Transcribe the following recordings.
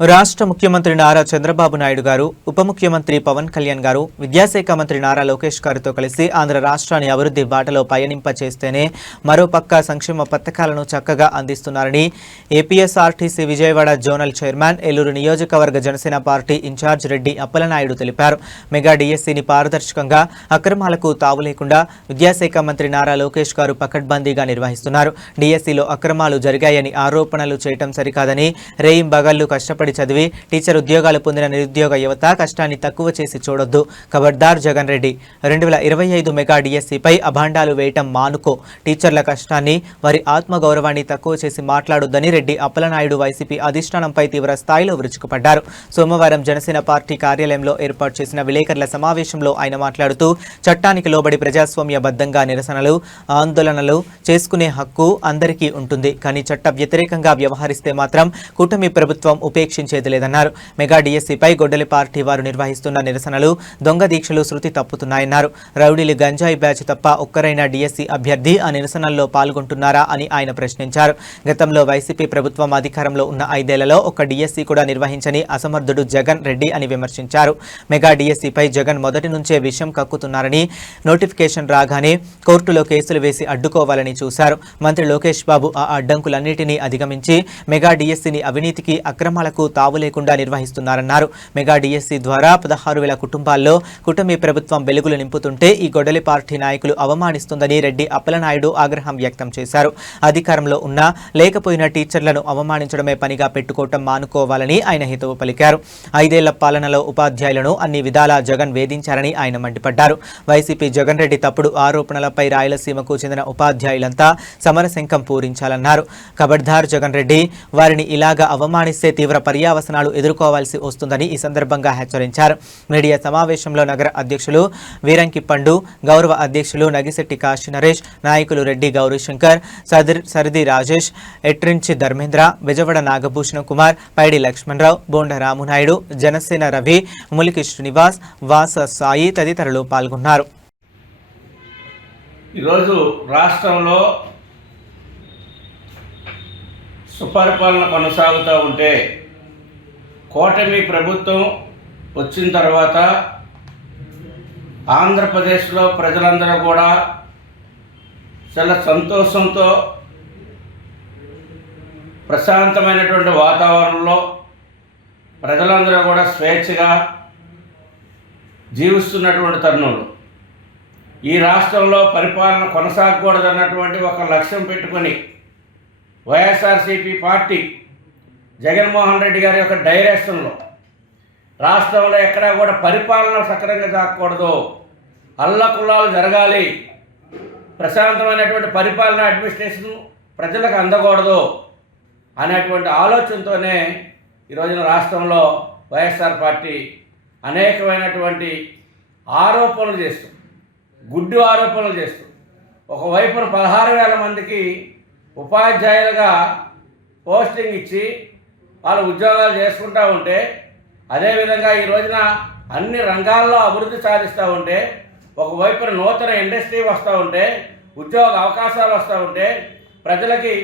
రాష్ట్ర ముఖ్యమంత్రి నారా చంద్రబాబు నాయుడు గారు, ఉప ముఖ్యమంత్రి పవన్ కళ్యాణ్ గారు, విద్యాశాఖ మంత్రి నారా లోకేష్ గారితో కలిసి ఆంధ్ర రాష్ట్రాన్ని అభివృద్ధి బాటలో పయనింపచేస్తేనే మరోపక్క సంక్షేమ పథకాలను చక్కగా అందిస్తున్నారని APSRTC Vijayawada zonal chairman, Eluru నియోజకవర్గ జనసేన పార్టీ ఇన్ఛార్జ్ రెడ్డి అప్పలనాయుడు తెలిపారు. మెగా డిఎస్సిని పారదర్శకంగా, అక్రమాలకు తావు లేకుండా విద్యాశాఖ మంత్రి నారా లోకేష్ గారు పకడ్బందీగా నిర్వహిస్తున్నారు. డిఎస్సిలో అక్రమాలు జరిగాయని ఆరోపణలు చేయటం సరికాదని, రేయింబగళ్లు కష్టపడి చదివి టీచర్ ఉద్యోగాలు పొందిన నిరుద్యోగ యువత కష్టాన్ని తక్కువ చేసి చూడొద్దు. ఖబర్దార్ జగన్ రెడ్డి, 2025 మెగా డిఎస్సిపై అభాండాలు వేయటం మానుకో. టీచర్ల కష్టాన్ని, వారి ఆత్మగౌరవాన్ని తక్కువ చేసి మాట్లాడొద్దని రెడ్డి అప్పలనాయుడు వైసీపీ అధిష్టానంపై తీవ్ర స్థాయిలో విరుచుకుపడ్డారు. సోమవారం జనసేన పార్టీ కార్యాలయంలో ఏర్పాటు చేసిన విలేకరుల సమావేశంలో ఆయన మాట్లాడుతూ, చట్టానికి లోబడి ప్రజాస్వామ్యబద్ధంగా నిరసనలు, ఆందోళనలు చేసుకునే హక్కు అందరికీ ఉంటుంది. కానీ చట్ట వ్యతిరేకంగా వ్యవహరిస్తే మాత్రం కూటమి ప్రభుత్వం ఉపేక్షించేది లేదన్నారు. మెగా డిఎస్సిపై గొడ్డలి పార్టీ వారు నిర్వహిస్తున్న నిరసనలు, దొంగ దీక్షలు శృతి తప్పుతున్నాయన్నారు. రౌడీలు, గంజాయి బ్యాచ్ తప్ప ఒక్కరైనా డిఎస్సి అభ్యర్థి ఆ నిరసనల్లో పాల్గొంటున్నారా అని ఆయన ప్రశ్నించారు. గతంలో వైసీపీ ప్రభుత్వం అధికారంలో ఉన్న 5 ఏళ్లలో ఒక్క డిఎస్సి కూడా నిర్వహించని అసమర్థుడు జగన్ రెడ్డి అని విమర్శించారు. మెగా డిఎస్సిపై జగన్ మొదటి నుంచే విషయం కక్కుతున్నారని, నోటిఫికేషన్ రాగానే కోర్టులో కేసులు వేసి అడ్డుకోవాలని చూశారు. మంత్రి లోకేష్ బాబు ఆ అడ్డంకులన్నిటినీ అధిగమించి మెగా డిఎస్సిని అవినీతికి, అక్రమాలకు తావు లేకుండా నిర్వహిస్తున్నారన్నారు. మెగా డిఎస్సి ద్వారా 16,000 కుటుంబాల్లో కూటమి ప్రభుత్వం వెలుగులు నింపుతుంటే ఈ గొడ్డలి పార్టీ నాయకులు అవమానిస్తుందని రెడ్డి అప్పలనాయుడు ఆగ్రహం వ్యక్తం చేశారు. అధికారంలో ఉన్నా లేకపోయినా టీచర్లను అవమానించడమే పనిగా పెట్టుకోవటం మానుకోవాలని ఆయన హితవు పలికారు. 5 ఏళ్ల పాలనలో ఉపాధ్యాయులను అన్ని విధాలా జగన్ వేధించారని ఆయన మండిపడ్డారు. వైసీపీ జగన్ రెడ్డి తప్పుడు ఆరోపణలపై రాయలసీమకు చెందిన ఉపాధ్యాయులంతా సమరశంఖం పూరించాలన్నారు. ఖబర్దార్ జగన్ రెడ్డి, వారిని ఇలాగా అవమానిస్తే తీవ్ర పర్యావసనాలు ఎదుర్కోవాల్సి వస్తుందని ఈ సందర్భంగా హెచ్చరించారు. మీడియా సమావేశంలో నగర అధ్యక్షులు వీరంకి పండు, గౌరవ అధ్యక్షులు నగిశెట్టి కాశీ నరేష్, నాయకులు రెడ్డి గౌరీశంకర్, సరిది రాజేష్, ఎట్రించి ధర్మేంద్ర, బెజవడ నాగభూషణ కుమార్, పైడి లక్ష్మణరావు, బోండ రామునాయుడు, జనసేన రవి, ములికి శ్రీనివాస్, వాస సాయి తదితరులు పాల్గొన్నారు. ఈరోజు రాష్ట్రంలో సుపరిపాలన కొనసాగుతూ ఉంటే కూటమి ప్రభుత్వం వచ్చిన తర్వాత ఆంధ్రప్రదేశ్లో ప్రజలందరూ కూడా చాలా సంతోషంతో, ప్రశాంతమైనటువంటి వాతావరణంలో ప్రజలందరూ కూడా స్వేచ్ఛగా జీవిస్తున్నటువంటి తరుణంలో ఈ రాష్ట్రంలో పరిపాలన కొనసాగకూడదన్నటువంటి ఒక లక్ష్యం పెట్టుకొని వైఎస్ఆర్సీపీ పార్టీ జగన్మోహన్ రెడ్డి గారి యొక్క డైరెక్షన్లో రాష్ట్రంలో ఎక్కడా కూడా పరిపాలన సక్రమంగా సాగకూడదు, అల్లకుల్లాలు జరగాలి, ప్రశాంతమైనటువంటి పరిపాలన అడ్మినిస్ట్రేషన్ ప్రజలకు అందకూడదు అనేటువంటి ఆలోచనతోనే ఈరోజున రాష్ట్రంలో వైఎస్ఆర్ పార్టీ అనేకమైనటువంటి ఆరోపణలు చేస్తూ, గుడ్డు ఆరోపణలు చేస్తూ, ఒకవైపున 16,000 మందికి ఉపాధ్యాయులుగా పోస్టింగ్ ఇచ్చి వాళ్ళు ఉద్యోగాలు చేసుకుంటూ ఉంటే, అదేవిధంగా ఈ రోజున అన్ని రంగాల్లో అభివృద్ధి సాధిస్తూ ఉంటే, ఒకవైపున నూతన ఇండస్ట్రీ వస్తూ ఉంటే, ఉద్యోగ అవకాశాలు వస్తూ ఉంటే, ప్రజలకి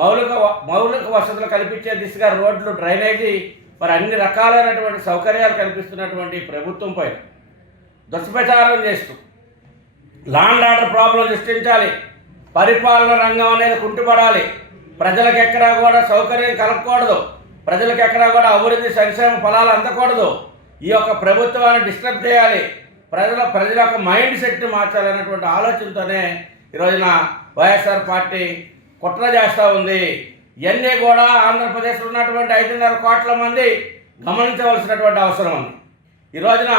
మౌలిక వసతులు కల్పించే దిశగా రోడ్లు, డ్రైనేజీ, మరి అన్ని రకాలైనటువంటి సౌకర్యాలు కల్పిస్తున్నటువంటి ప్రభుత్వం పైన దుష్ప్రచారం చేస్తూ లాండ్ ఆర్డర్ ప్రాబ్లం సృష్టించాలి, పరిపాలన రంగం అనేది కుంటుపడాలి, ప్రజలకు ఎక్కడా కూడా సౌకర్యం కలగకూడదు, ప్రజలకు ఎక్కడా కూడా అభివృద్ధి సంక్షేమ ఫలాలు అందకూడదు, ఈ యొక్క ప్రభుత్వాన్ని డిస్టర్బ్ చేయాలి, ప్రజల యొక్క మైండ్ సెట్ని మార్చాలనేటువంటి ఆలోచనతోనే ఈరోజున వైఎస్ఆర్ పార్టీ కుట్ర చేస్తూ ఉంది. ఇవన్నీ కూడా ఆంధ్రప్రదేశ్లో ఉన్నటువంటి 5.5 కోట్ల మంది గమనించవలసినటువంటి అవసరం ఉంది. ఈ రోజున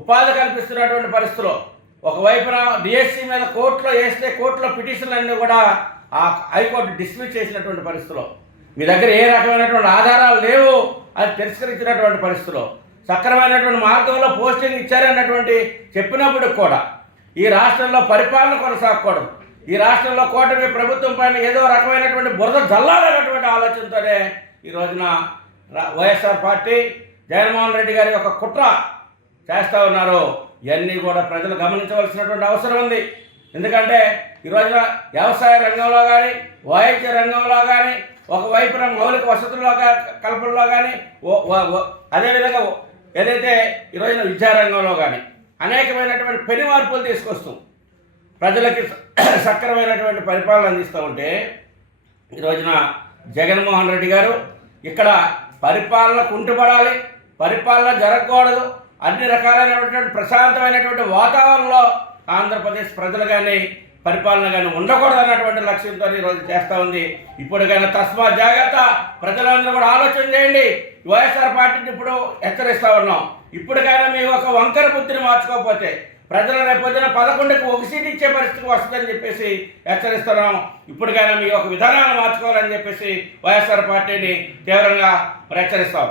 ఉపాధి కల్పిస్తున్నటువంటి పరిస్థితుల్లో ఒకవైపున డిఎస్సి మీద కోర్టులో వేస్తే కోర్టులో పిటిషన్లన్నీ కూడా ఆ హైకోర్టు డిస్మిస్ చేసినటువంటి పరిస్థితుల్లో, మీ దగ్గర ఏ రకమైనటువంటి ఆధారాలు లేవు అది తిరస్కరించినటువంటి పరిస్థితుల్లో, సక్రమైనటువంటి మార్గంలో పోస్టింగ్ ఇచ్చారన్నటువంటి చెప్పినప్పుడు కూడా ఈ రాష్ట్రంలో పరిపాలన కొనసాగకూడదు, ఈ రాష్ట్రంలో కూటమి ప్రభుత్వం పైన ఏదో రకమైనటువంటి బురద జల్లాలన్నటువంటి ఆలోచనతోనే ఈ రోజున వైఎస్ఆర్ పార్టీ జగన్మోహన్ రెడ్డి గారి యొక్క కుట్ర చేస్తూ ఉన్నారు. ఇవన్నీ కూడా ప్రజలు గమనించవలసినటువంటి అవసరం ఉంది. ఎందుకంటే ఈరోజున వ్యవసాయ రంగంలో కానీ వాణిజ్య రంగంలో కానీ ఒకవైపున మౌలిక వసతుల్లో కల్పనలో కానీ అదేవిధంగా ఏదైతే ఈరోజున విద్యారంగంలో కానీ అనేకమైనటువంటి పెను మార్పులు తీసుకొస్తాం ప్రజలకి సక్రమైనటువంటి పరిపాలన అందిస్తూ ఉంటే ఈరోజున జగన్మోహన్ రెడ్డి గారు ఇక్కడ పరిపాలన కుంటుపడాలి, పరిపాలన జరగకూడదు, అన్ని రకాలైనటువంటి ప్రశాంతమైనటువంటి వాతావరణంలో ఆంధ్రప్రదేశ్ ప్రజలు కానీ పరిపాలన కానీ ఉండకూడదు అన్నటువంటి లక్ష్యంతో ఈరోజు చేస్తూ ఉంది. ఇప్పటికైనా తస్మా జాగ్రత్త, ప్రజలందరూ కూడా ఆలోచన చేయండి. వైఎస్ఆర్ పార్టీని ఇప్పుడు హెచ్చరిస్తూ ఉన్నాం. ఇప్పటికైనా మీ ఒక వంకర బుద్ధిని మార్చుకోకపోతే ప్రజల రేపొద్దున 11కి ఒక సీట్ ఇచ్చే పరిస్థితి వస్తుందని చెప్పేసి హెచ్చరిస్తున్నాం. ఇప్పటికైనా మీ ఒక విధానాన్ని మార్చుకోవాలని చెప్పేసి వైఎస్ఆర్ పార్టీని తీవ్రంగా హెచ్చరిస్తాం.